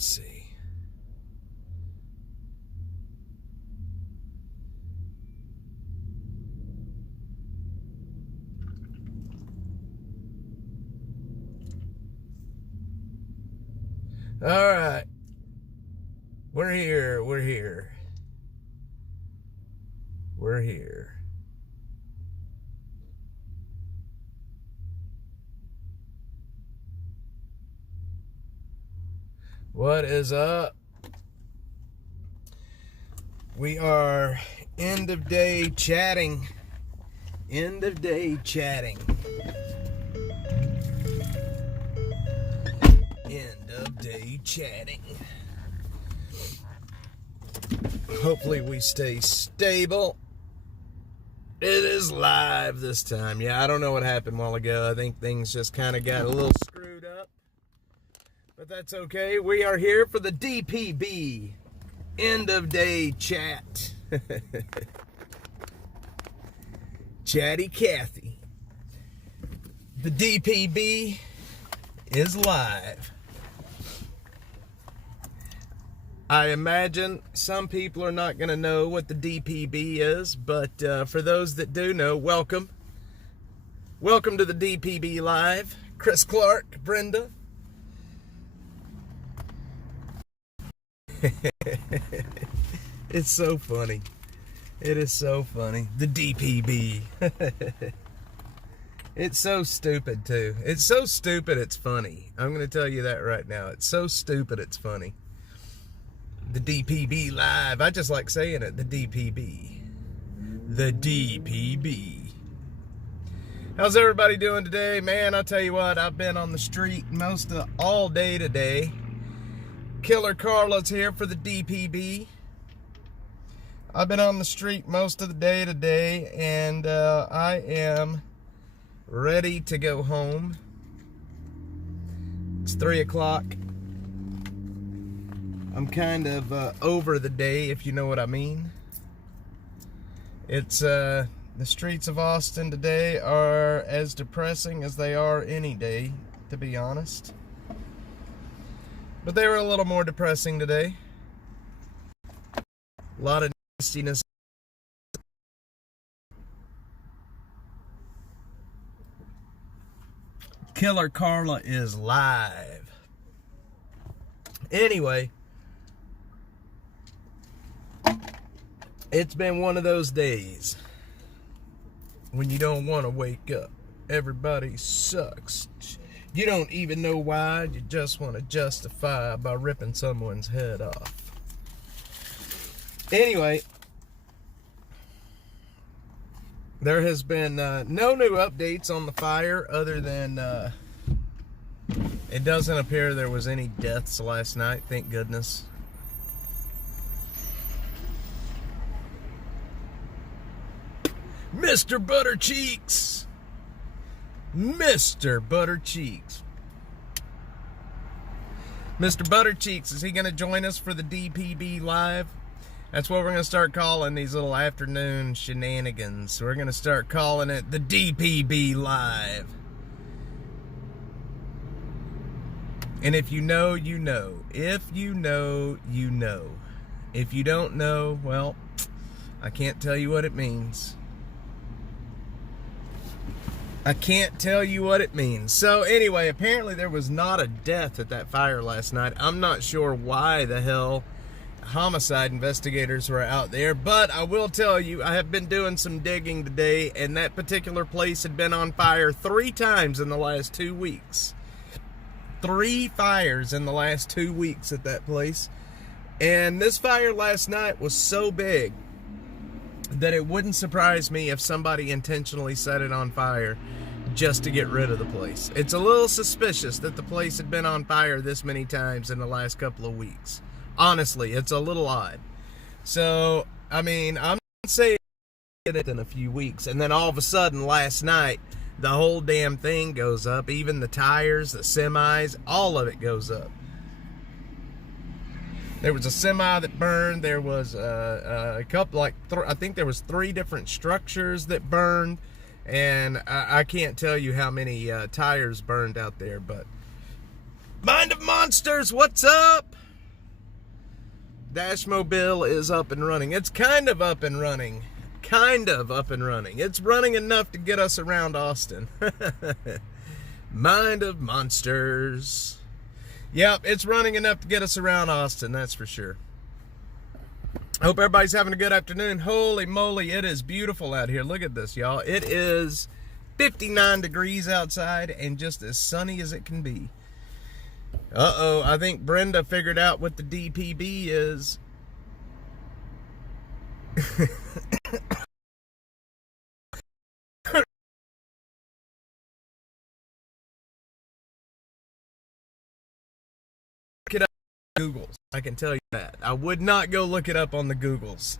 Let's see. All right. We're here. We're here. We're here. What is up? We are end of day chatting. End of day chatting. End of day chatting. Hopefully we stay stable. It is live this time. Yeah, I don't know what happened a while ago. I think things just kind of got a little screwed up. But that's okay. We are here for the DPB end of day chat. Chatty Cathy. The DPB is live. I imagine some people are not going to know what the DPB is, but for those that do know, welcome. Welcome to the DPB Live. Chris Clark, Brenda. It's so funny. It is so funny. The DPB. It's so stupid, too. It's so stupid, it's funny. I'm going to tell you that right now. It's so stupid, it's funny. The DPB Live. I just like saying it. The DPB. The DPB. How's everybody doing today? Man, I'll tell you what. I've been on the street most of all day today. Killer Carla's here for the DPB. I've been on the street most of the day today, and I am ready to go home. It's 3 o'clock. I'm kind of over the day, if you know what I mean. It's the streets of Austin today are as depressing as they are any day, to be honest. But they were a little more depressing today. A lot of nastiness. Killer Carla is live. Anyway, it's been one of those days when you don't want to wake up. Everybody sucks. You don't even know why. You just want to justify by ripping someone's head off. Anyway, there has been no new updates on the fire other than it doesn't appear there was any deaths last night, thank goodness. Mr. Buttercheeks! Mr. Buttercheeks. Mr. Buttercheeks, is he going to join us for the DPB Live? That's what we're going to start calling these little afternoon shenanigans. We're going to start calling it the DPB Live. And if you know, you know. If you know, you know. If you don't know, well, I can't tell you what it means. I can't tell you what it means. So anyway, apparently there was not a death at that fire last night. I'm not sure why the hell homicide investigators were out there, but I will tell you, I have been doing some digging today, and that particular place had been on fire 3 times in the last 2 weeks. 3 fires in the last 2 weeks at that place. And this fire last night was so big that it wouldn't surprise me if somebody intentionally set it on fire just to get rid of the place. It's a little suspicious that the place had been on fire this many times in the last couple of weeks. Honestly, it's a little odd. So, I mean, I'm not saying it in a few weeks, and then all of a sudden last night, the whole damn thing goes up. Even the tires, the semis, all of it goes up. There was a semi that burned. There was a couple, I think there was 3 different structures that burned. And I can't tell you how many tires burned out there. But Mind of Monsters, what's up? Dashmobile is up and running. It's kind of up and running. It's running enough to get us around Austin. Mind of monsters. Yep, it's running enough to get us around Austin, that's for sure. I hope everybody's having a good afternoon. Holy moly, it is beautiful out here. Look at this, y'all. It is 59 degrees outside and just as sunny as it can be. Uh-oh, I think Brenda figured out what the DPB is. Look it up on Googles. I can tell you that. I would not go look it up on the Googles.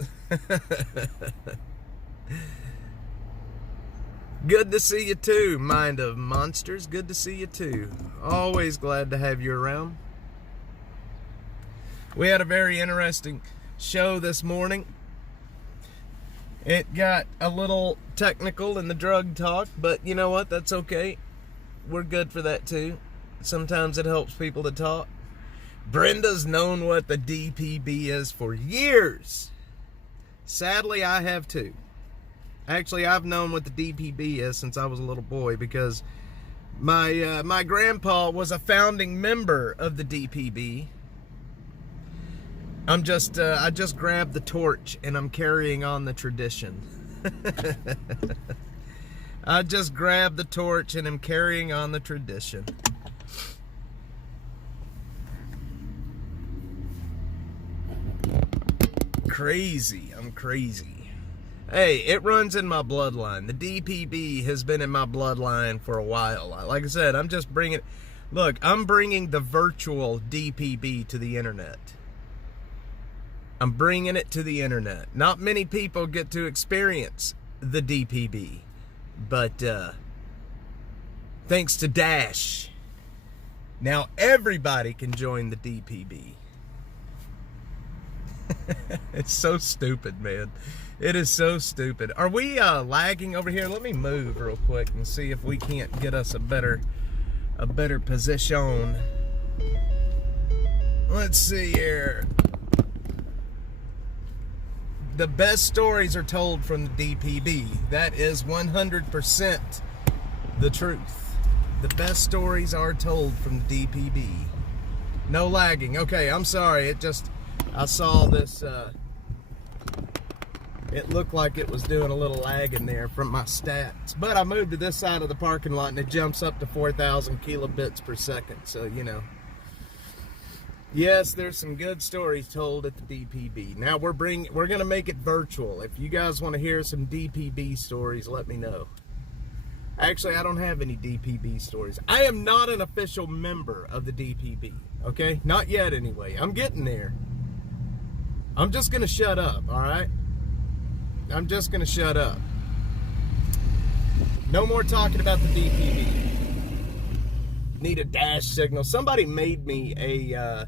Good to see you too, Mind of Monsters. Good to see you too. Always glad to have you around. We had a very interesting show this morning. It got a little technical in the drug talk, but you know what? That's okay. We're good for that too. Sometimes it helps people to talk. Brenda's known what the DPB is for years. Sadly, I have too. Actually, I've known what the DPB is since I was a little boy because my grandpa was a founding member of the DPB. I just grabbed the torch and I'm carrying on the tradition. I just grabbed the torch and I'm carrying on the tradition. Crazy. I'm crazy. Hey, it runs in my bloodline. The DPB has been in my bloodline for a while. Like I said, I'm bringing the virtual DPB to the internet. I'm bringing it to the internet. Not many people get to experience the DPB, but thanks to Dash, now everybody can join the DPB. It's so stupid, man. It is so stupid. Are we lagging over here? Let me move real quick and see if we can't get us a better position. Let's see here. The best stories are told from the DPB. That is 100% the truth. The best stories are told from the DPB. No lagging. Okay, I'm sorry. I saw this, it looked like it was doing a little lag in there from my stats. But I moved to this side of the parking lot and it jumps up to 4,000 kilobits per second. So, you know. Yes, there's some good stories told at the DPB. Now we're going to make it virtual. If you guys want to hear some DPB stories, let me know. Actually, I don't have any DPB stories. I am not an official member of the DPB. Okay? Not yet anyway. I'm getting there. I'm just going to shut up, all right? I'm just going to shut up. No more talking about the DPB. Need a dash signal. Somebody made me a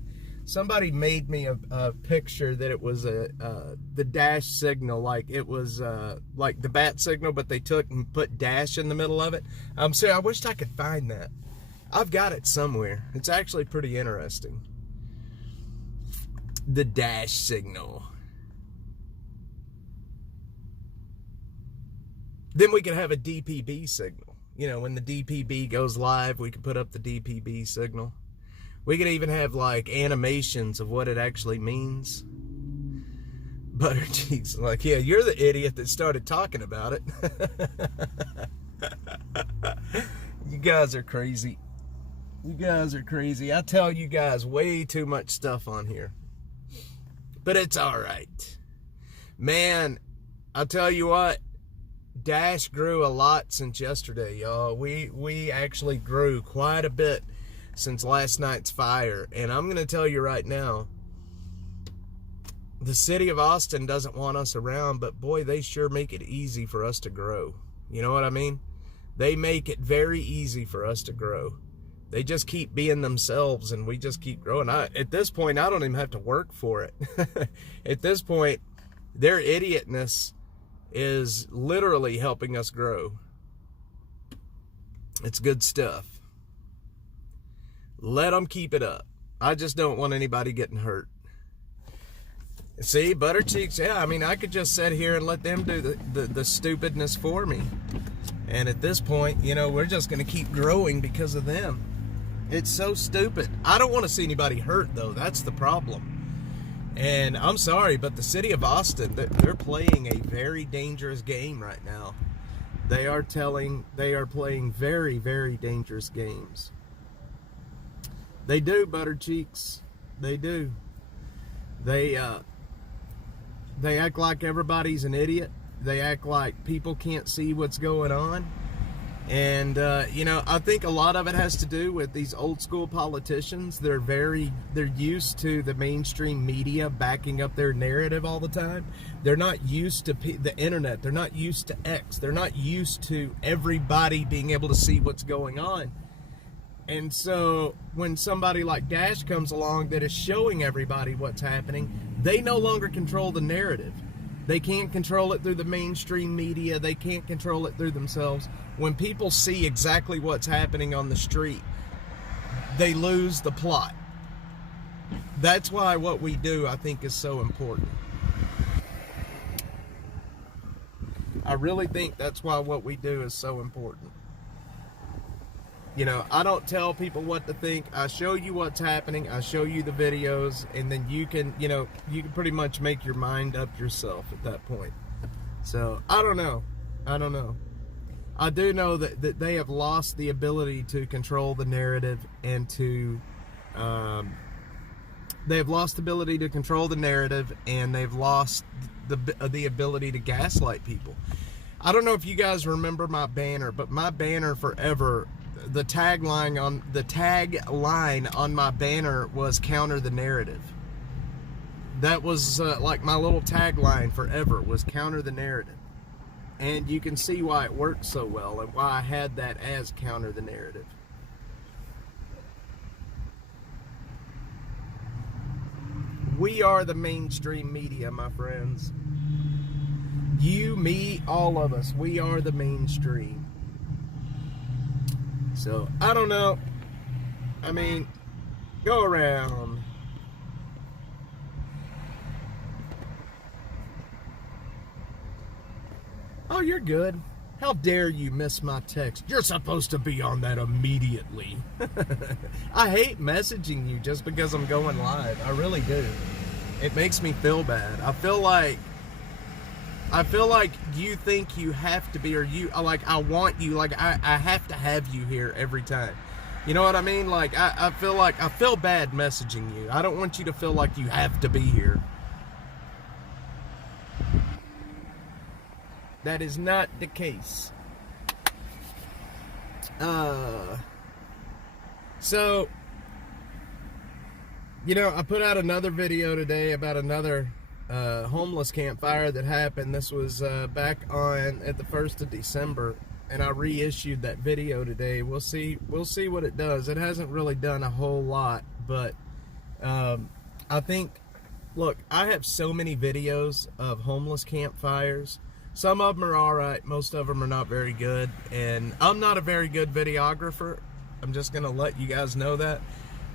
picture that it was the dash signal, like it was like the bat signal, but they took and put dash in the middle of it. So I wished I could find that. I've got it somewhere. It's actually pretty interesting. The dash signal. Then we could have a DPB signal. You know, when the DPB goes live, we could put up the DPB signal. We could even have like animations of what it actually means. Butter cheese. Like, yeah, you're the idiot that started talking about it. You guys are crazy. You guys are crazy. I tell you guys way too much stuff on here. But it's all right. Man, I'll tell you what. Dash grew a lot since yesterday, y'all. We actually grew quite a bit since last night's fire. And I'm going to tell you right now, the city of Austin doesn't want us around, but boy, they sure make it easy for us to grow. You know what I mean? They make it very easy for us to grow. They just keep being themselves and we just keep growing. At this point, I don't even have to work for it. At this point, their idiotness is literally helping us grow. It's good stuff. Let them keep it up. I just don't want anybody getting hurt. See, butter cheeks, yeah, I mean, I could just sit here and let them do the stupidness for me. And at this point, you know, we're just going to keep growing because of them. It's so stupid. I don't want to see anybody hurt, though. That's the problem. And I'm sorry, but the city of Austin, they're playing a very dangerous game right now. They are playing very, very dangerous games. They do, butter cheeks. They do. They act like everybody's an idiot. They act like people can't see what's going on. And, you know, I think a lot of it has to do with these old school politicians. They're used to the mainstream media backing up their narrative all the time. They're not used to the internet. They're not used to X. They're not used to everybody being able to see what's going on. And so when somebody like Dash comes along that is showing everybody what's happening, they no longer control the narrative. They can't control it through the mainstream media. They can't control it through themselves. When people see exactly what's happening on the street, they lose the plot. That's why what we do, I think, is so important. I really think that's why what we do is so important. You know, I don't tell people what to think. I show you what's happening. I show you the videos, and then you can, you know, you can pretty much make your mind up yourself at that point. So, I don't know. I do know that they have lost the ability to control the narrative and to, they've lost the ability to control the narrative, and they've lost the ability to gaslight people. I don't know if you guys remember my banner, but my banner forever, the tagline on my banner was counter the narrative. That was like my little tagline forever, was counter the narrative. And you can see why it worked so well and why I had that as counter the narrative. We are the mainstream media, my friends. You, me, all of us, we are the mainstream. So, I don't know. I mean, go around. Oh, you're good. How dare you miss my text? You're supposed to be on that immediately. I hate messaging you just because I'm going live. I really do. It makes me feel bad. I feel like you think you have to be, or you, like, I want you, like, I have to have you here every time. You know what I mean? Like, I feel bad messaging you. I don't want you to feel like you have to be here. That is not the case. So, you know, I put out another video today about another homeless campfire that happened. This was back at the 1st of December, and I reissued that video today. We'll see what it does. It hasn't really done a whole lot, but I think, look, I have so many videos of homeless campfires. Some of them are alright, most of them are not very good, and I'm not a very good videographer. I'm just going to let you guys know that.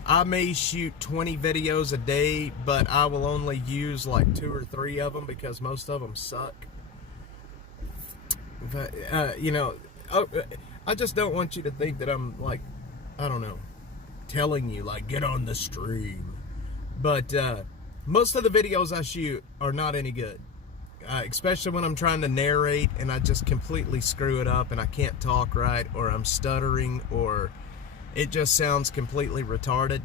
I may shoot 20 videos a day, but I will only use like 2 or 3 of them because most of them suck. But, you know, I just don't want you to think that I'm, like, I don't know, telling you, like, get on the stream. But most of the videos I shoot are not any good. Especially when I'm trying to narrate and I just completely screw it up and I can't talk right, or I'm stuttering, or it just sounds completely retarded.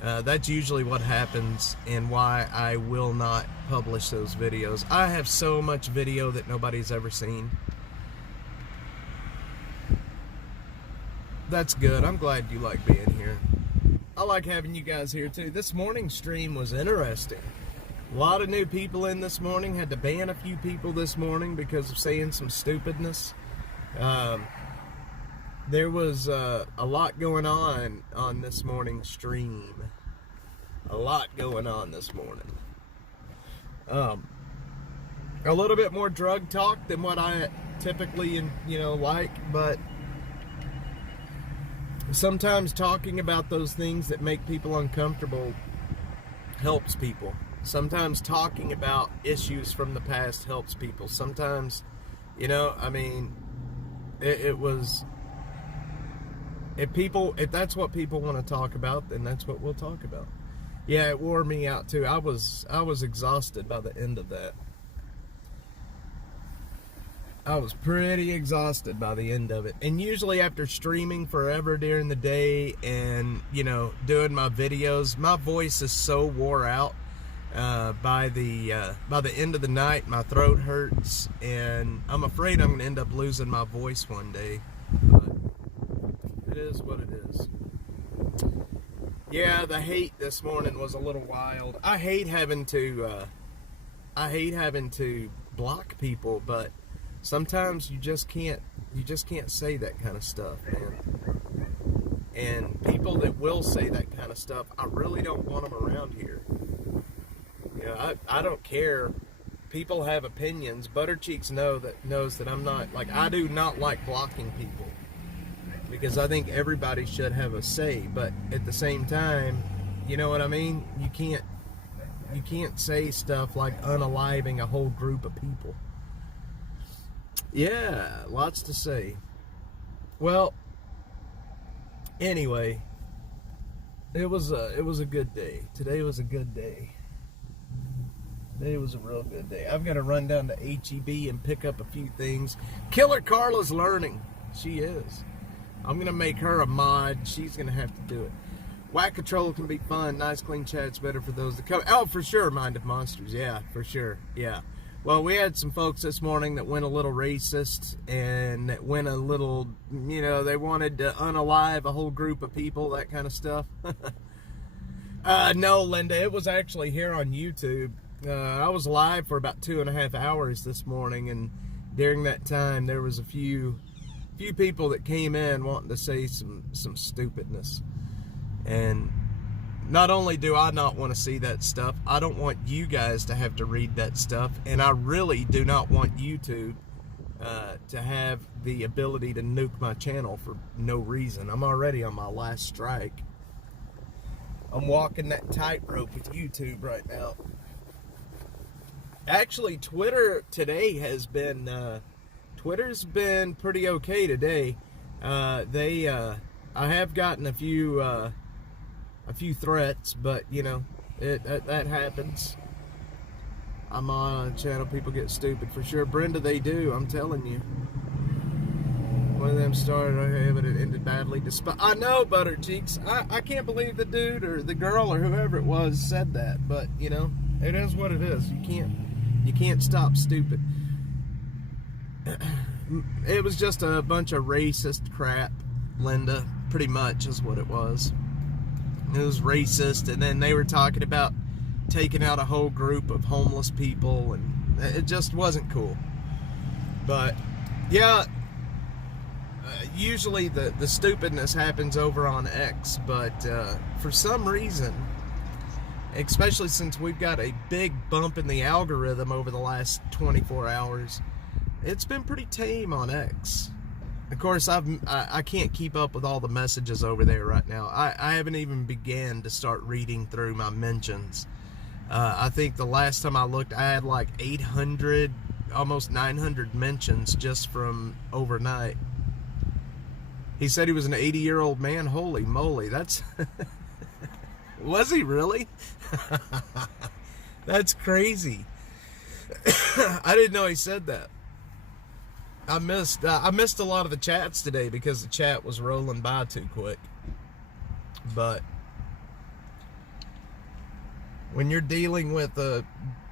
That's usually what happens and why I will not publish those videos. I have so much video that nobody's ever seen. That's good. I'm glad you like being here. I like having you guys here too. This morning's stream was interesting. A lot of new people in this morning. Had to ban a few people this morning because of saying some stupidness. There was a lot going on this morning's stream. A lot going on this morning. A little bit more drug talk than what I typically, like, but sometimes talking about those things that make people uncomfortable helps people. Sometimes talking about issues from the past helps people. Sometimes, you know, I mean, it was, if that's what people want to talk about, then that's what we'll talk about. Yeah, it wore me out too. I was exhausted by the end of that. I was pretty exhausted by the end of it. And usually after streaming forever during the day and, you know, doing my videos, my voice is so wore out. By the end of the night, my throat hurts, and I'm afraid I'm going to end up losing my voice one day. But it is what it is. Yeah, the hate this morning was a little wild. I hate having to block people, but sometimes you just can't say that kind of stuff, man. And people that will say that kind of stuff, I really don't want them around here. You know, I don't care. People have opinions. Buttercheeks knows that I'm not, like, I do not like blocking people, because I think everybody should have a say. But at the same time, you know what I mean? You can't say stuff like unaliving a whole group of people. Yeah, lots to say. Well, anyway, it was a good day. Today was a good day. Today was a real good day. I've got to run down to HEB and pick up a few things. Killer Carla's learning. She is. I'm going to make her a mod. She's going to have to do it. Whack Control can be fun. Nice, clean chat's better for those that come. Oh, for sure, Mind of Monsters. Yeah, for sure. Yeah. Well, we had some folks this morning that went a little racist and that went a little, you know, they wanted to unalive a whole group of people, that kind of stuff. No, Linda, it was actually here on YouTube. I was live for about 2.5 hours this morning, and during that time there was a few people that came in wanting to say some stupidness. And not only do I not want to see that stuff, I don't want you guys to have to read that stuff, and I really do not want YouTube to have the ability to nuke my channel for no reason. I'm already on my last strike. I'm walking that tightrope with YouTube right now. Actually, Twitter today has been, Twitter's been pretty okay today. I have gotten a few threats, but you know, that happens. I'm on a channel, people get stupid for sure. Brenda, they do, I'm telling you. One of them started okay, but it ended badly. I know, Buttercheeks. I can't believe the dude or the girl or whoever it was said that, but you know, it is what it is. You can't stop stupid. It was just a bunch of racist crap, Linda, pretty much is what it was. It was racist, and then they were talking about taking out a whole group of homeless people, and it just wasn't cool. But yeah, usually the stupidness happens over on X, but for some reason, especially since we've got a big bump in the algorithm over the last 24 hours, it's been pretty tame on X. Of course, I can't keep up with all the messages over there right now. I haven't even began to start reading through my mentions. I think the last time I looked, I had like 800, almost 900 mentions just from overnight. He said he was an 80-year-old man. Holy moly, that's... Was he really? That's crazy. I didn't know he said that. I missed a lot of the chats today because the chat was rolling by too quick. But when you're dealing with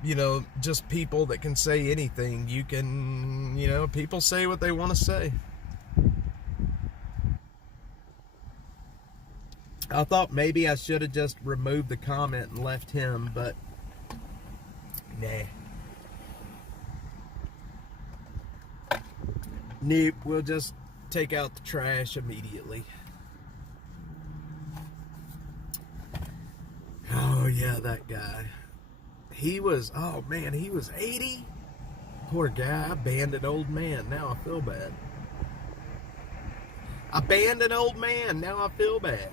you know, just people that can say anything, you can, you know, people say what they want to say. I thought maybe I should have just removed the comment and left him, but nah. Nope, we'll just take out the trash immediately. Oh yeah, that guy. He was, oh man, he was 80? Poor guy, I banned an old man, now I feel bad. I banned an old man, now I feel bad.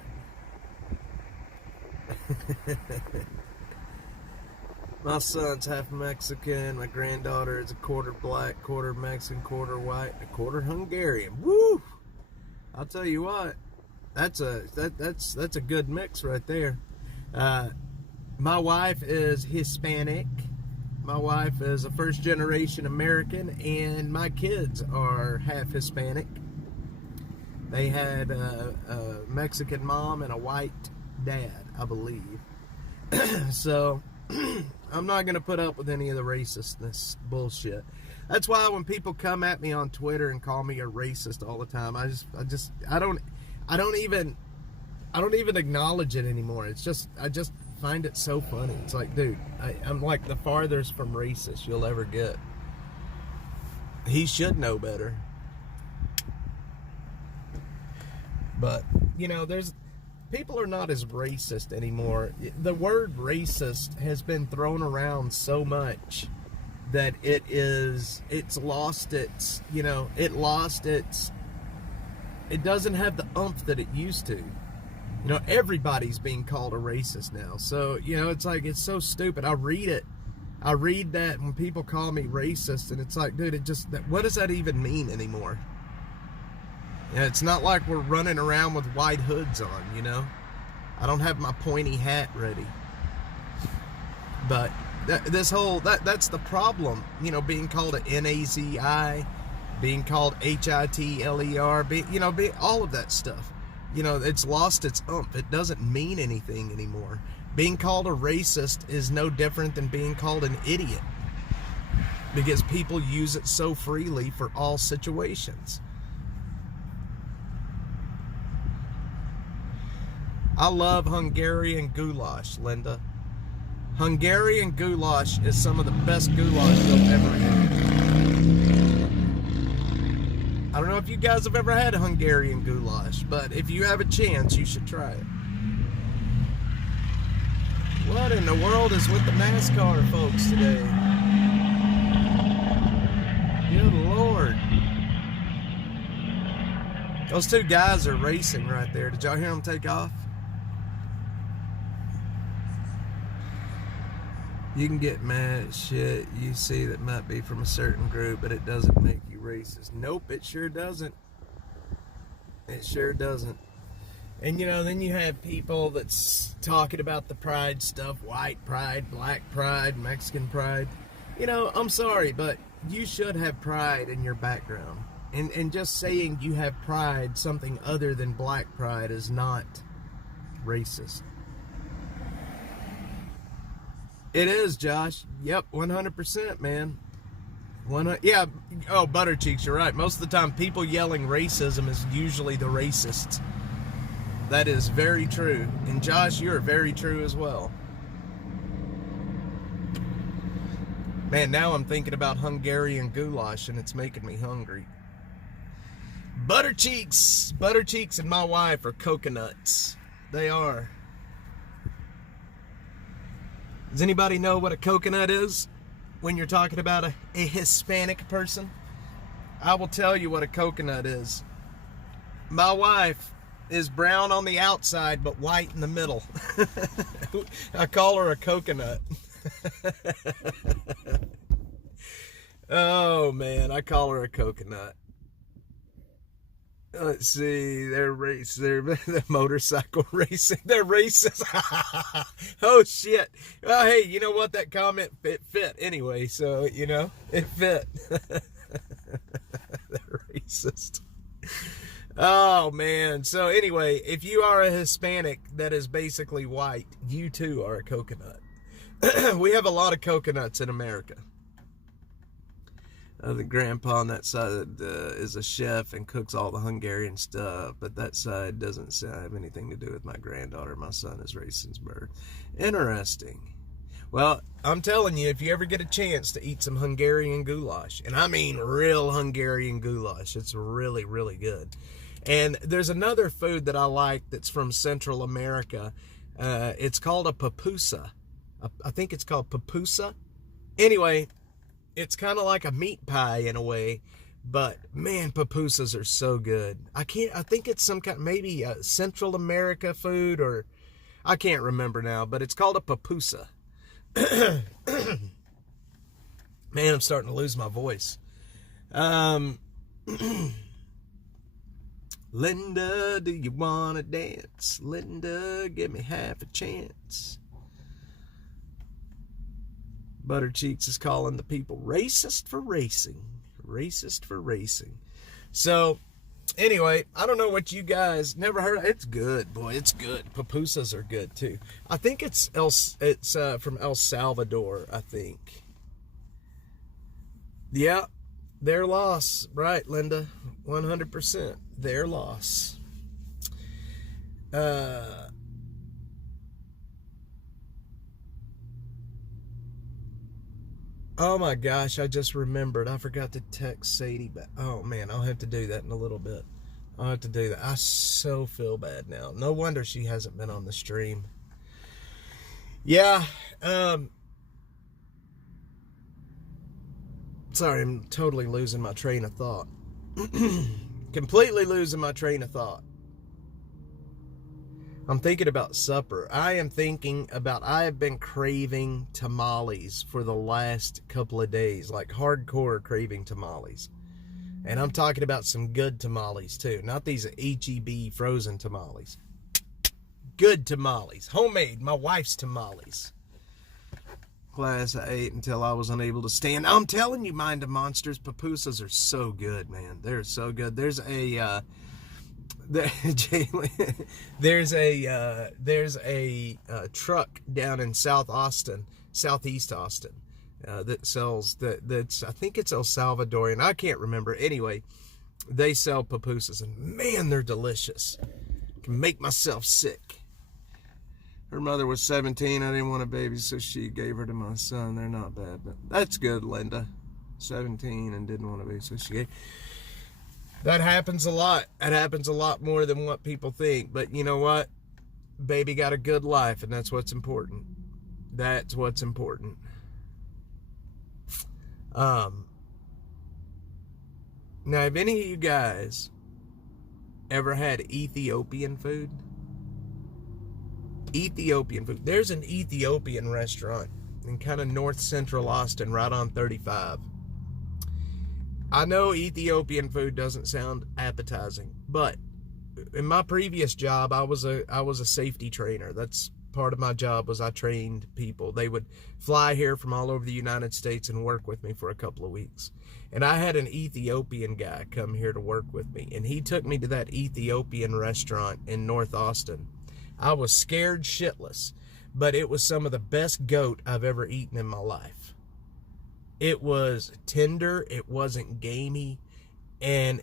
My son's half Mexican. My granddaughter is a quarter black, quarter Mexican, quarter white, and a quarter Hungarian. Woo! I'll tell you what, that's a good mix right there. My wife is Hispanic. My wife is a first generation American, and my kids are half Hispanic. They had a Mexican mom and a white dad, I believe. So I'm not going to put up with any of the racistness bullshit. That's why when people come at me on Twitter and call me a racist all the time, I don't even acknowledge it anymore. I just find it so funny. It's like, dude, I'm like the farthest from racist you'll ever get. He should know better. But, you know, people are not as racist anymore. The word racist has been thrown around so much that it lost its, it doesn't have the oomph that it used to. You know, everybody's being called a racist now. So, you know, it's like, it's so stupid. I read that when people call me racist, and it's like, dude, what does that even mean anymore? Yeah, it's not like we're running around with white hoods on, you know? I don't have my pointy hat ready. But that's the problem, you know, being called an Nazi, being called Hitler, all of that stuff. You know, it's lost its oomph. It doesn't mean anything anymore. Being called a racist is no different than being called an idiot, because people use it so freely for all situations. I love Hungarian goulash, Linda. Hungarian goulash is some of the best goulash you'll ever have. I don't know if you guys have ever had a Hungarian goulash, but if you have a chance, you should try it. What in the world is with the NASCAR folks today? Good Lord. Those two guys are racing right there. Did y'all hear them take off? You can get mad at shit you see that might be from a certain group, but it doesn't make you racist. Nope, it sure doesn't. It sure doesn't. And, you know, then you have people that's talking about the pride stuff, white pride, black pride, Mexican pride. You know, I'm sorry, but you should have pride in your background. And just saying you have pride, something other than black pride, is not racist. It is, Josh. Yep, 100%, man. Yeah, oh, butter cheeks, you're right. Most of the time, people yelling racism is usually the racists. That is very true. And Josh, you're very true as well. Man, now I'm thinking about Hungarian goulash, and it's making me hungry. Butter cheeks and my wife are coconuts. They are. Does anybody know what a coconut is when you're talking about a Hispanic person? I will tell you what a coconut is. My wife is brown on the outside but white in the middle. I call her a coconut. Oh man, I call her a coconut. Let's see, they're motorcycle racing. They're racist. Oh shit. Well, hey, you know what? That comment fit anyway, so you know, it fit. They're racist. Oh man. So anyway, if you are a Hispanic that is basically white, you too are a coconut. We have a lot of coconuts in America. The grandpa on that side is a chef and cooks all the Hungarian stuff, but that side doesn't have anything to do with my granddaughter. My son is Raisensburg. Interesting. Well, I'm telling you, if you ever get a chance to eat some Hungarian goulash, and I mean real Hungarian goulash, it's really, really good. And there's another food that I like that's from Central America. It's called a pupusa. I think it's called pupusa. Anyway, it's kind of like a meat pie in a way, but man, pupusas are so good. I think it's some kind, maybe a Central America food, or I can't remember now, but it's called a pupusa. Man, I'm starting to lose my voice. Linda, do you want to dance? Linda, give me half a chance. Butter Cheeks is calling the people racist for racing. Racist for racing. So, anyway, I don't know what you guys never heard. It's good, boy. It's good. Pupusas are good, too. I think it's from El Salvador, I think. Yeah, their loss. Right, Linda. 100%. Their loss. Oh my gosh, I just remembered. I forgot to text Sadie back. Oh man, I'll have to do that in a little bit. I'll have to do that. I so feel bad now. No wonder she hasn't been on the stream. Yeah, sorry, I'm totally losing my train of thought. Completely losing my train of thought. I'm thinking about supper. I have been craving tamales for the last couple of days, like hardcore craving tamales. And I'm talking about some good tamales too, not these HEB frozen tamales. Good tamales, homemade, my wife's tamales. Class I ate until I was unable to stand. I'm telling you, Mind of Monsters, pupusas are so good, man. They're so good. There's a truck down in Southeast Austin, that sells that's I think it's El Salvadorian. I can't remember. Anyway, they sell pupusas, and man, they're delicious. Can make myself sick. Her mother was 17. I didn't want a baby, so she gave her to my son. They're not bad, but that's good, Linda. 17 and didn't want a baby, so she gave. That happens a lot. That happens a lot more than what people think. But you know what? Baby got a good life, and that's what's important. That's what's important. Now, have any of you guys ever had Ethiopian food? Ethiopian food. There's an Ethiopian restaurant in kind of north central Austin, right on 35. I know Ethiopian food doesn't sound appetizing, but in my previous job, I was a safety trainer. That's part of my job, was I trained people. They would fly here from all over the United States and work with me for a couple of weeks. And I had an Ethiopian guy come here to work with me, and he took me to that Ethiopian restaurant in North Austin. I was scared shitless, but it was some of the best goat I've ever eaten in my life. It was tender, it wasn't gamey, and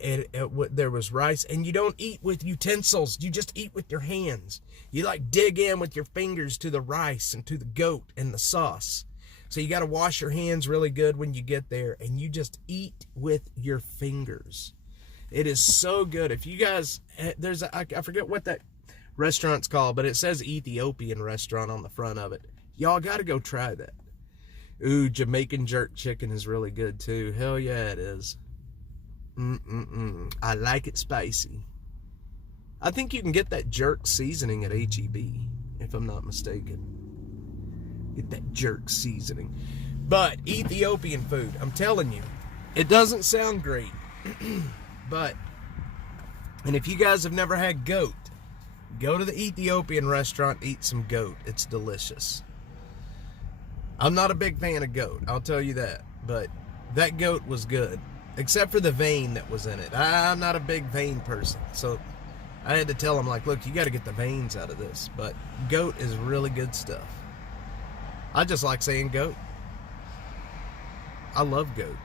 there was rice. And you don't eat with utensils, you just eat with your hands. You like dig in with your fingers to the rice and to the goat and the sauce. So you got to wash your hands really good when you get there, and you just eat with your fingers. It is so good. If you guys, I forget what that restaurant's called, but it says Ethiopian restaurant on the front of it. Y'all got to go try that. Ooh, Jamaican jerk chicken is really good too. Hell yeah, it is. I like it spicy. I think you can get that jerk seasoning at HEB, if I'm not mistaken. Get that jerk seasoning. But Ethiopian food, I'm telling you, it doesn't sound great. But, and if you guys have never had goat, go to the Ethiopian restaurant, eat some goat. It's delicious. I'm not a big fan of goat, I'll tell you that. But that goat was good. Except for the vein that was in it. I'm not a big vein person. So I had to tell him, like, look, you got to get the veins out of this. But goat is really good stuff. I just like saying goat. I love goat.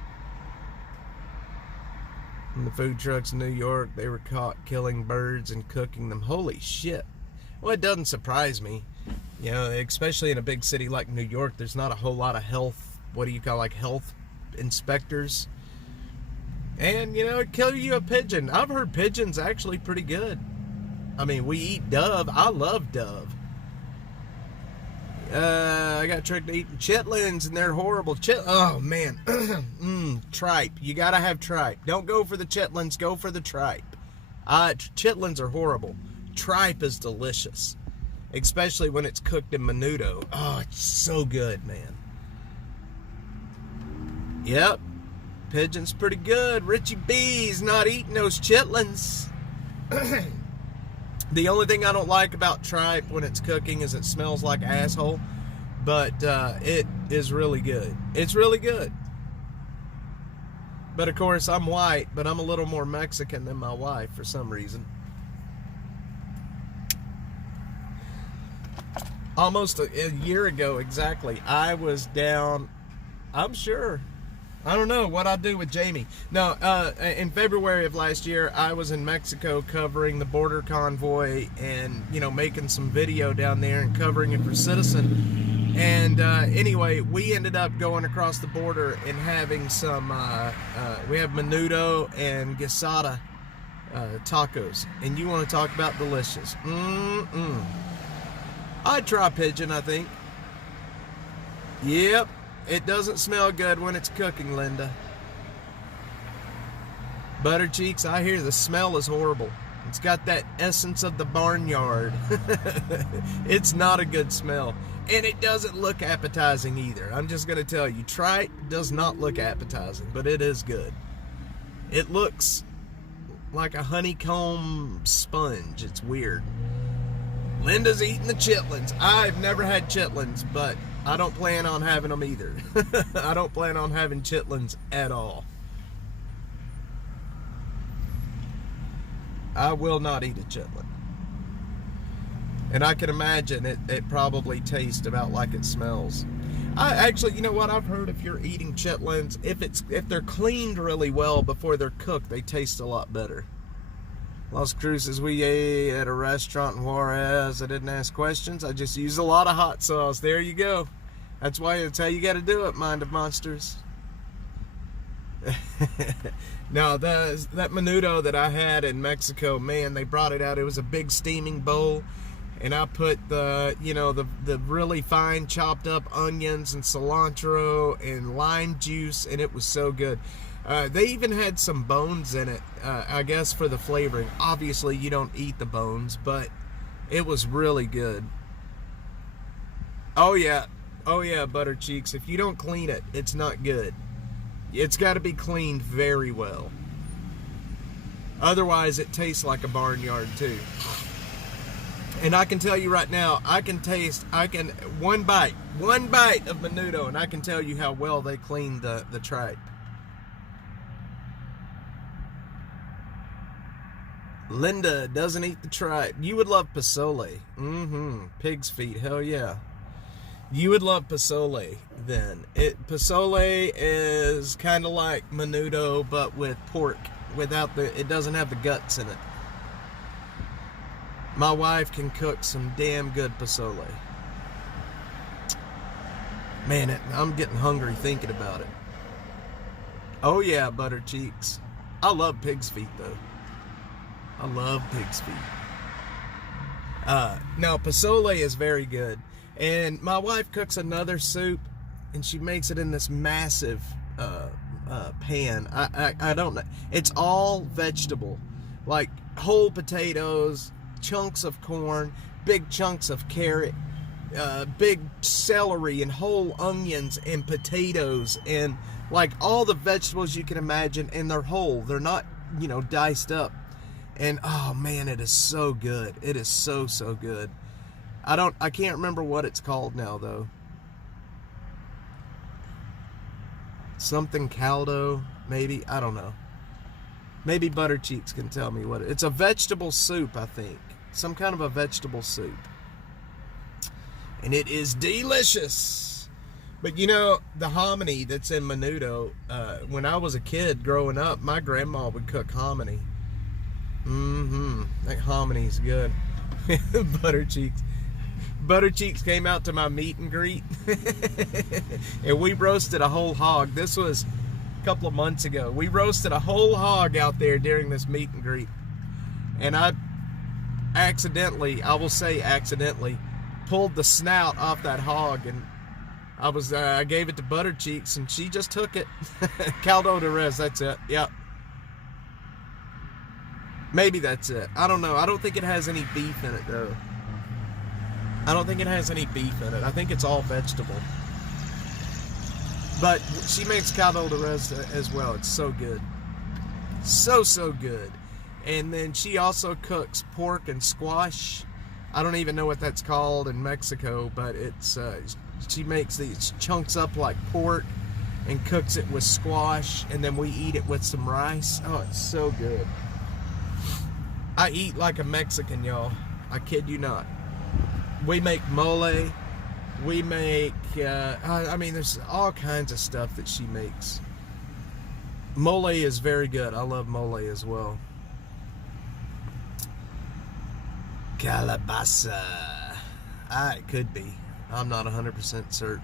In the food trucks in New York, they were caught killing birds and cooking them. Holy shit. Well, it doesn't surprise me. You know, especially in a big city like New York, there's not a whole lot of health inspectors. And, you know, it'd kill you a pigeon. I've heard pigeon's actually pretty good. I mean, we eat dove. I love dove. I got tricked into eating chitlins, and they're horrible. Oh, man. Tripe. You got to have tripe. Don't go for the chitlins. Go for the tripe. Chitlins are horrible. Tripe is delicious. especially when it's cooked in menudo. Oh, it's so good, man. Yep, pigeon's pretty good. Richie B's not eating those chitlins. The only thing I don't like about tripe when it's cooking is it smells like asshole, but it is really good. It's really good. But of course, I'm white, but I'm a little more Mexican than my wife for some reason. Almost a year ago exactly, I was down, I'm sure, I don't know what I'd do with Jamie. No, in February of last year, I was in Mexico covering the border convoy and, you know, making some video down there and covering it for Citizen. And anyway, we ended up going across the border and having some, we have menudo and guisada tacos. And you want to talk about delicious. I'd try pigeon, I think. Yep. It doesn't smell good when it's cooking, Linda. Butter cheeks, I hear the smell is horrible. It's got that essence of the barnyard. It's not a good smell. And it doesn't look appetizing either. I'm just going to tell you, tripe does not look appetizing, but it is good. It looks like a honeycomb sponge. It's weird. Linda's eating the chitlins. I've never had chitlins, but I don't plan on having them either. I don't plan on having chitlins at all. I will not eat a chitlin. And I can imagine it probably tastes about like it smells. Actually, you know what? I've heard if you're eating chitlins, if they're cleaned really well before they're cooked, they taste a lot better. Las Cruces, we ate at a restaurant in Juarez. I didn't ask questions. I just used a lot of hot sauce. There you go. That's how you got to do it, Mind of Monsters. Now, that menudo that I had in Mexico, man, they brought it out. It was a big steaming bowl. And I put the really fine chopped up onions and cilantro and lime juice. And it was so good. They even had some bones in it, I guess, for the flavoring. Obviously, you don't eat the bones, but it was really good. Oh, yeah, butter cheeks. If you don't clean it, it's not good. It's got to be cleaned very well. Otherwise, it tastes like a barnyard, too. And I can tell you right now, one bite of menudo, and I can tell you how well they cleaned the tripe. Linda doesn't eat the tripe. You would love pozole. Pig's feet, hell yeah. You would love pozole then. Pozole is kind of like menudo, but with pork. It doesn't have the guts in it. My wife can cook some damn good pozole. Man, I'm getting hungry thinking about it. Oh yeah, butter cheeks. I love pig's feet though. I love pig's feet. Now, pozole is very good. And my wife cooks another soup, and she makes it in this massive pan. I don't know. It's all vegetable. Like whole potatoes, chunks of corn, big chunks of carrot, big celery, and whole onions, and potatoes, and like all the vegetables you can imagine, and they're whole. They're not, diced up. And oh man, it is so good. It is so good. I can't remember what it's called now though. Something caldo, maybe, I don't know. Maybe Butter Cheeks can tell me what it's a vegetable soup, I think. Some kind of a vegetable soup. And it is delicious. But the hominy that's in menudo, when I was a kid growing up, my grandma would cook hominy. That hominy's good. Butter Cheeks. Butter Cheeks came out to my meet and greet. And we roasted a whole hog. This was a couple of months ago. We roasted a whole hog out there during this meet and greet. And I will say accidentally, pulled the snout off that hog, and I gave it to Butter Cheeks, and she just took it. Caldo de res, that's it. Yep. Maybe that's it. I don't know. I don't think it has any beef in it, though. I don't think it has any beef in it. I think it's all vegetable. But she makes caldo de res as well. It's so good. So good. And then she also cooks pork and squash. I don't even know what that's called in Mexico, but it's she makes these chunks up like pork and cooks it with squash, and then we eat it with some rice. Oh, it's so good. I eat like a Mexican, y'all. I kid you not. We make mole. We make, I mean, there's all kinds of stuff that she makes. Mole is very good. I love mole as well. Calabasa. It could be. I'm not 100% certain.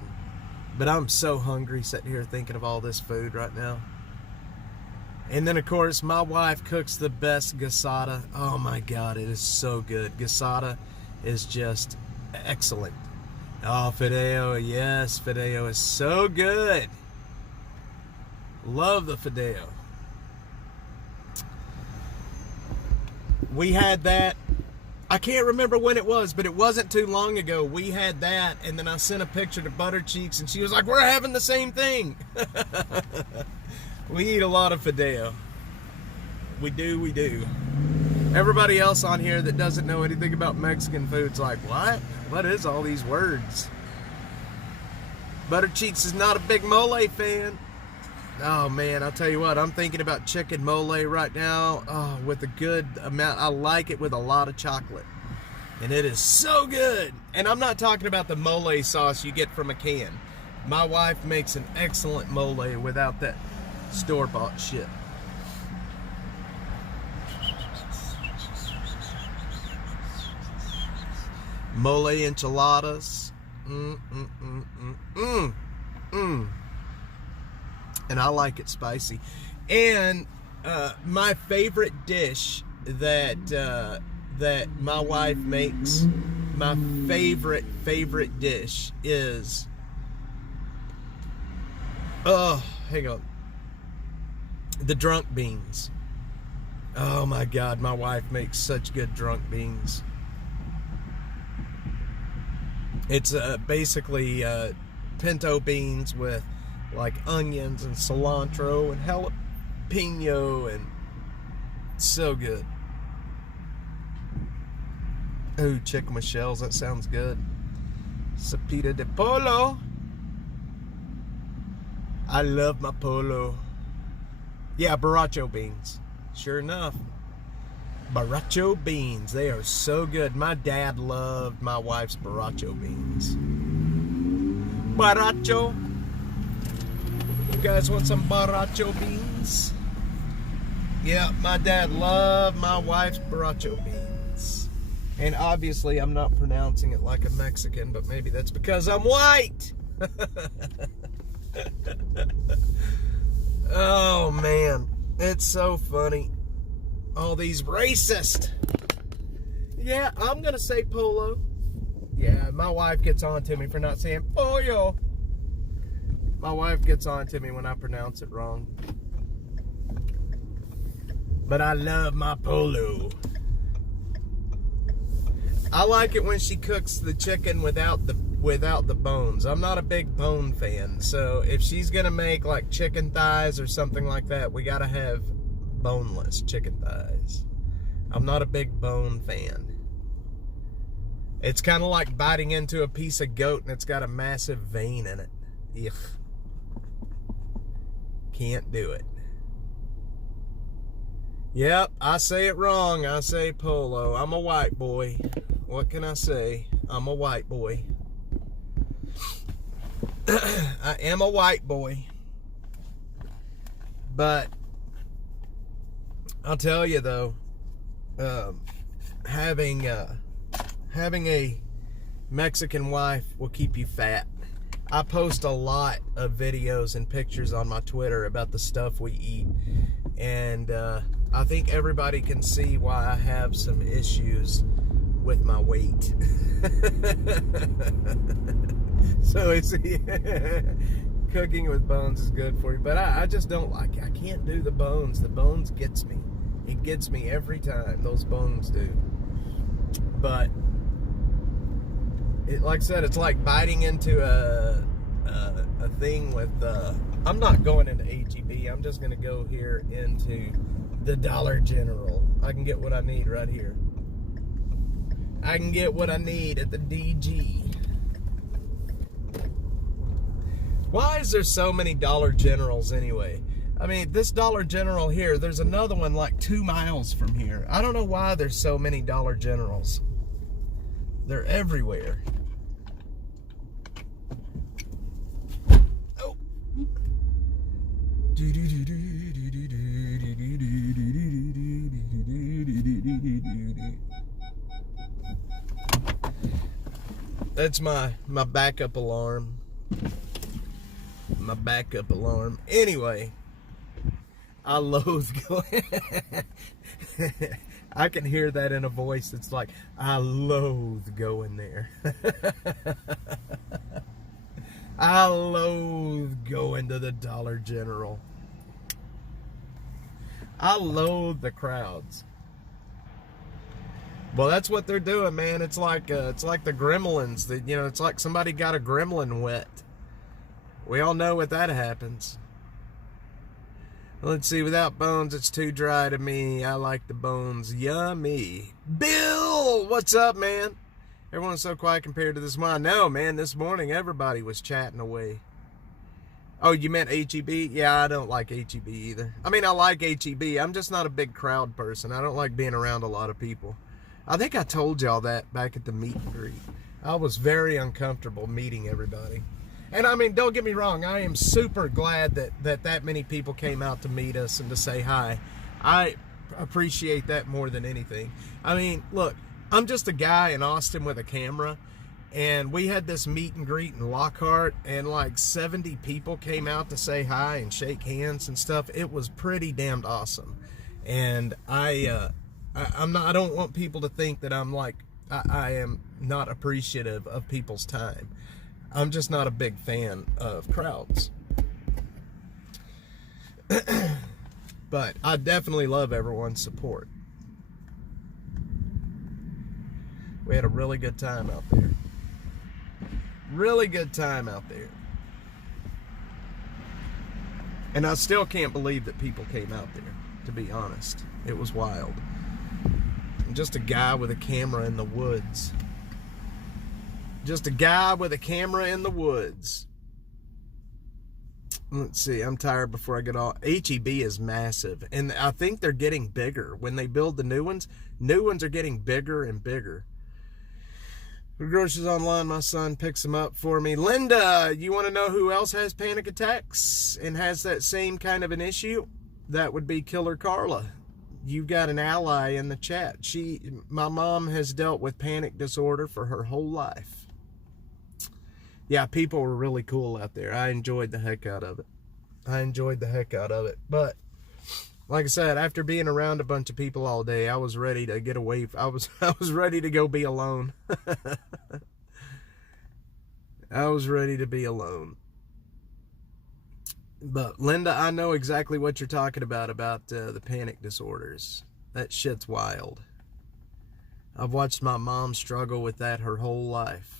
But I'm so hungry sitting here thinking of all this food right now. And then, of course, my wife cooks the best guisada. Oh, my God, it is so good. Guisada is just excellent. Oh, fideo, yes, fideo is so good. Love the fideo. We had that. I can't remember when it was, but it wasn't too long ago. We had that, and then I sent a picture to Butter Cheeks, and she was like, we're having the same thing. We eat a lot of fideo. We do. Everybody else on here that doesn't know anything about Mexican food's like, what? What is all these words? Butter Cheeks is not a big mole fan. Oh man, I'll tell you what, I'm thinking about chicken mole right now. Oh, with a good amount. I like it with a lot of chocolate. And it is so good. And I'm not talking about the mole sauce you get from a can. My wife makes an excellent mole without that store-bought shit. Mole enchiladas. And I like it spicy. And my favorite dish that my wife makes, my favorite dish is, hang on, the drunk beans. Oh my God, my wife makes such good drunk beans. It's basically pinto beans with like onions and cilantro and jalapeno, and so good. Ooh, chicken with shells, that sounds good. Sopita de polo. I love my polo. Yeah, borracho beans. Sure enough. Borracho beans, they are so good. My dad loved my wife's borracho beans. Borracho. You guys want some borracho beans? Yeah, my dad loved my wife's borracho beans. And obviously I'm not pronouncing it like a Mexican, but maybe that's because I'm white. Oh man, it's so funny. All these racist. Yeah, I'm gonna say polo. Yeah, my wife gets on to me for not saying pollo. My wife gets on to me when I pronounce it wrong. But I love my polo. I like it when she cooks the chicken without the bones. I'm not a big bone fan, so if she's gonna make like chicken thighs or something like that, we gotta have boneless chicken thighs. I'm not a big bone fan. It's kind of like biting into a piece of goat and it's got a massive vein in it. Ugh. Can't do it. Yep, I say it wrong. I say polo. I'm a white boy. What can I say? I'm a white boy. I am a white boy. But I'll tell you though, having a Mexican wife will keep you fat. I post a lot of videos and pictures on my Twitter about the stuff we eat, and I think everybody can see why I have some issues with my weight. So it's cooking with bones is good for you, but I just don't like it. I can't do the bones. The bones gets me. It gets me every time. Those bones do. But like I said, it's like biting into a thing with, I'm not going into HEB. I'm just going to go here into the Dollar General. I can get what I need right here. I can get what I need at the DG. Why is there so many Dollar Generals anyway? I mean, this Dollar General here, there's another one like 2 miles from here. I don't know why there's so many Dollar Generals. They're everywhere. Oh. That's my backup alarm. My backup alarm. Anyway, I loathe going. I can hear that in a voice that's like, I loathe going there. I loathe going to the Dollar General. I loathe the crowds. Well, that's what they're doing, man. It's like the gremlins. That, you know, it's like somebody got a gremlin wet. We all know what that happens. Let's see, without bones, it's too dry to me. I like the bones. Yummy. Bill, what's up, man? Everyone's so quiet compared to this morning. No, man, this morning everybody was chatting away. Oh, you meant HEB? Yeah, I don't like HEB either. I mean, I like HEB. I'm just not a big crowd person. I don't like being around a lot of people. I think I told y'all that back at the meet and greet. I was very uncomfortable meeting everybody. And I mean, don't get me wrong, I am super glad that many people came out to meet us and to say hi. I appreciate that more than anything. I mean, look, I'm just a guy in Austin with a camera, and we had this meet and greet in Lockhart, and like 70 people came out to say hi and shake hands and stuff. It was pretty damned awesome. And I don't want people to think that I'm like, I am not appreciative of people's time. I'm just not a big fan of crowds. But I definitely love everyone's support. We had a really good time out there. Really good time out there. And I still can't believe that people came out there, to be honest. It was wild. I'm just a guy with a camera in the woods. Just a guy with a camera in the woods. Let's see, I'm tired before I get off. HEB is massive, and I think they're getting bigger. When they build the new ones are getting bigger and bigger. For groceries online, my son picks them up for me. Linda, you want to know who else has panic attacks and has that same kind of an issue? That would be Killer Carla. You've got an ally in the chat. My mom has dealt with panic disorder for her whole life. Yeah, people were really cool out there. I enjoyed the heck out of it. But like I said, after being around a bunch of people all day, I was ready to get away. I was ready to go be alone. I was ready to be alone. But Linda, I know exactly what you're talking about the panic disorders. That shit's wild. I've watched my mom struggle with that her whole life.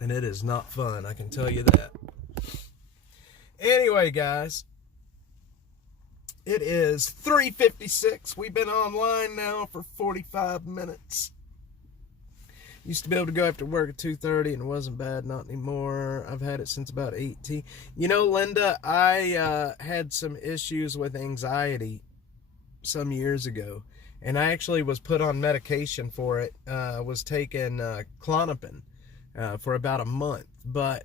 And it is not fun, I can tell you that. Anyway, guys, it is 3:56. We've been online now for 45 minutes. Used to be able to go after work at 2:30 and it wasn't bad, not anymore. I've had it since about 18. You know, Linda, I had some issues with anxiety some years ago. And I actually was put on medication for it. I was taking Klonopin for about a month. But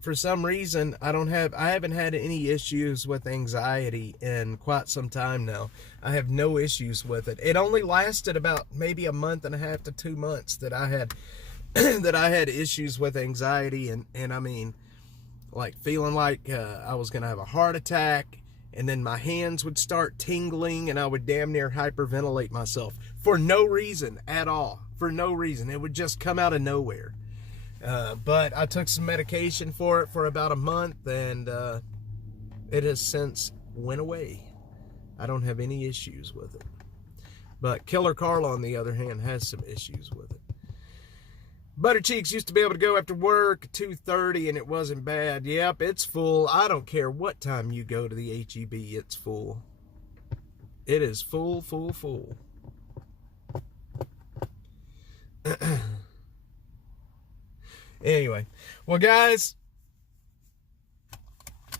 for some reason, I haven't had any issues with anxiety in quite some time now. I have no issues with it. It only lasted about maybe a month and a half to 2 months that I had that I had issues with anxiety, and I mean, like feeling like I was gonna have a heart attack, and then my hands would start tingling, and I would damn near hyperventilate myself for no reason at all. For no reason. It would just come out of nowhere. But I took some medication for it for about a month, and it has since went away. I don't have any issues with it. But Killer Carl, on the other hand, has some issues with it. Butter Cheeks used to be able to go after work 2:30 and it wasn't bad. Yep, it's full. I don't care what time you go to the HEB, it's full. It is full, full, full. Anyway, well, guys,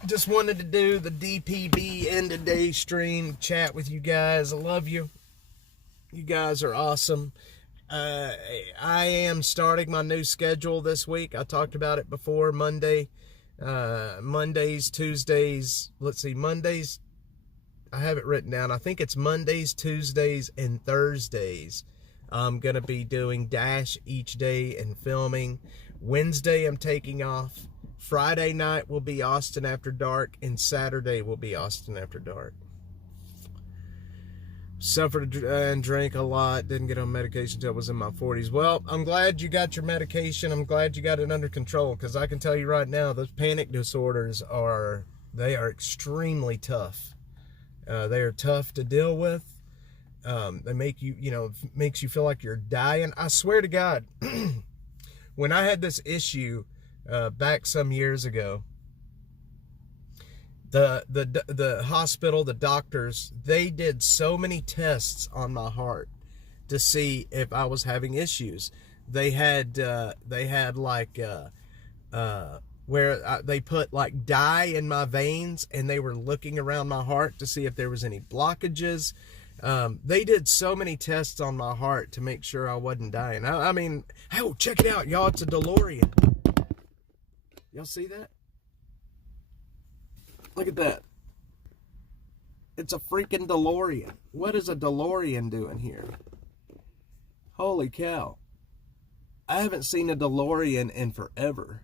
just wanted to do the DPB end of day stream, chat with you guys. I love you. You guys are awesome. I am starting my new schedule this week. I talked about it before. Mondays, Tuesdays. Let's see, Mondays. I have it written down. I think it's Mondays, Tuesdays, and Thursdays. I'm going to be doing Dash each day and filming. Wednesday, I'm taking off. Friday night will be Austin After Dark, and Saturday will be Austin After Dark. Suffered and drank a lot. Didn't get on medication until I was in my 40s. Well, I'm glad you got your medication. I'm glad you got it under control, because I can tell you right now, those panic disorders are extremely tough. They are tough to deal with. They make you, makes you feel like you're dying. I swear to God, when I had this issue back some years ago, the hospital, the doctors, they did so many tests on my heart to see if I was having issues. They had like where they put like dye in my veins, and they were looking around my heart to see if there was any blockages. They did so many tests on my heart to make sure I wasn't dying. I mean, oh, check it out, y'all. It's a DeLorean. Y'all see that? Look at that. It's a freaking DeLorean. What is a DeLorean doing here? Holy cow. I haven't seen a DeLorean in forever.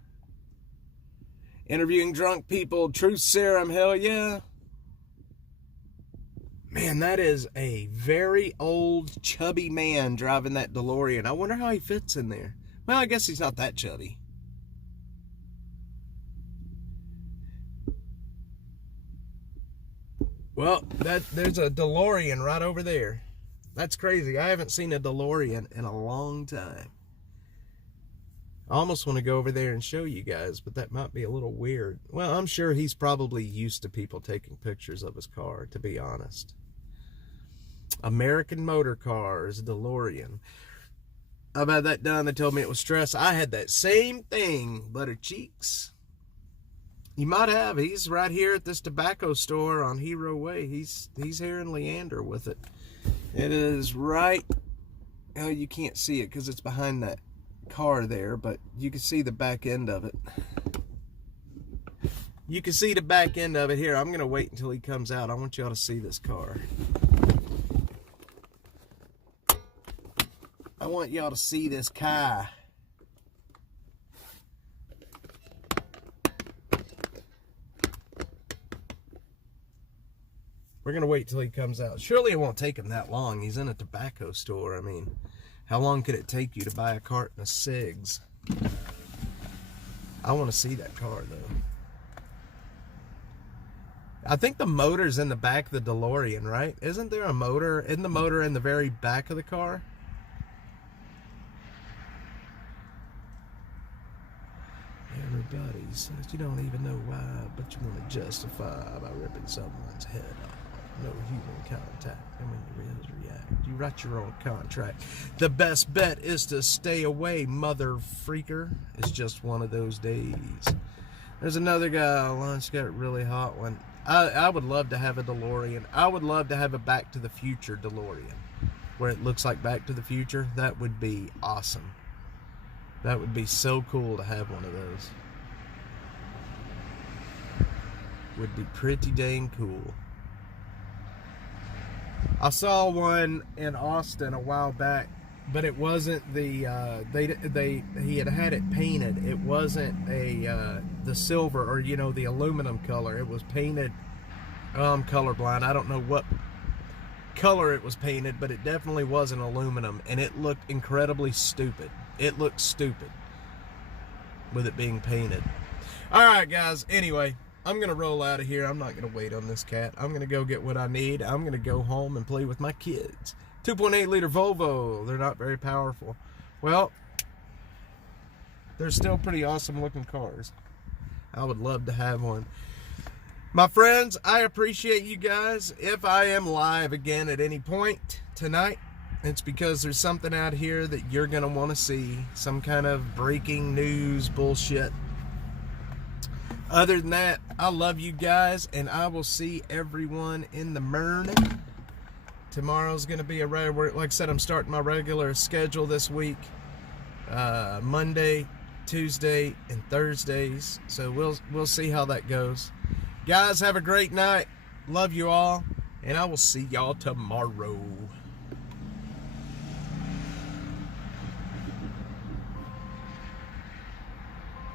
Interviewing drunk people, truth serum, hell yeah. Man, that is a very old, chubby man driving that DeLorean. I wonder how he fits in there. Well, I guess he's not that chubby. Well, there's a DeLorean right over there. That's crazy. I haven't seen a DeLorean in a long time. I almost want to go over there and show you guys, but that might be a little weird. Well, I'm sure he's probably used to people taking pictures of his car, to be honest. American Motor Cars, DeLorean. I've had that done. They told me it was stress. I had that same thing, Butter Cheeks. You might have. He's right here at this tobacco store on Hero Way. He's here in Leander with it. It is right. Oh, you can't see it because it's behind that car there, but you can see the back end of it. You can see the back end of it here. I'm going to wait until he comes out. I want y'all to see this car. I want y'all to see this car. We're going to wait till he comes out. Surely it won't take him that long. He's in a tobacco store. I mean, how long could it take you to buy a carton of cigs? I want to see that car, though. I think the motor's in the back of the DeLorean, right? Isn't there a motor? Isn't the motor in the very back of the car? Everybody says you don't even know why, but you want to justify by ripping someone's head off. No human contact, and when you really react, you write your own contract. The best bet is to stay away, mother freaker. It's just one of those days. There's another guy on lunch, got a really hot one. I would love to have a DeLorean. I would love to have a Back to the Future DeLorean, where it looks like Back to the Future. That would be awesome. That would be so cool to have one of those. Would be pretty dang cool. I saw one in Austin a while back, but it wasn't the he had it painted. It wasn't the silver or the aluminum color. It was painted. Oh, I'm colorblind. I don't know what color it was painted, but it definitely wasn't aluminum, and it looked incredibly stupid. It looked stupid with it being painted. All right, guys. Anyway, I'm going to roll out of here. I'm not going to wait on this cat. I'm going to go get what I need. I'm going to go home and play with my kids. 2.8 liter Volvo. They're not very powerful. Well, they're still pretty awesome looking cars. I would love to have one. My friends, I appreciate you guys. If I am live again at any point tonight, it's because there's something out here that you're going to want to see. Some kind of breaking news bullshit. Other than that, I love you guys, and I will see everyone in the morning. Tomorrow's going to be a regular, like I said, I'm starting my regular schedule this week. Monday, Tuesday, and Thursdays. So we'll see how that goes. Guys, have a great night. Love you all, and I will see y'all tomorrow.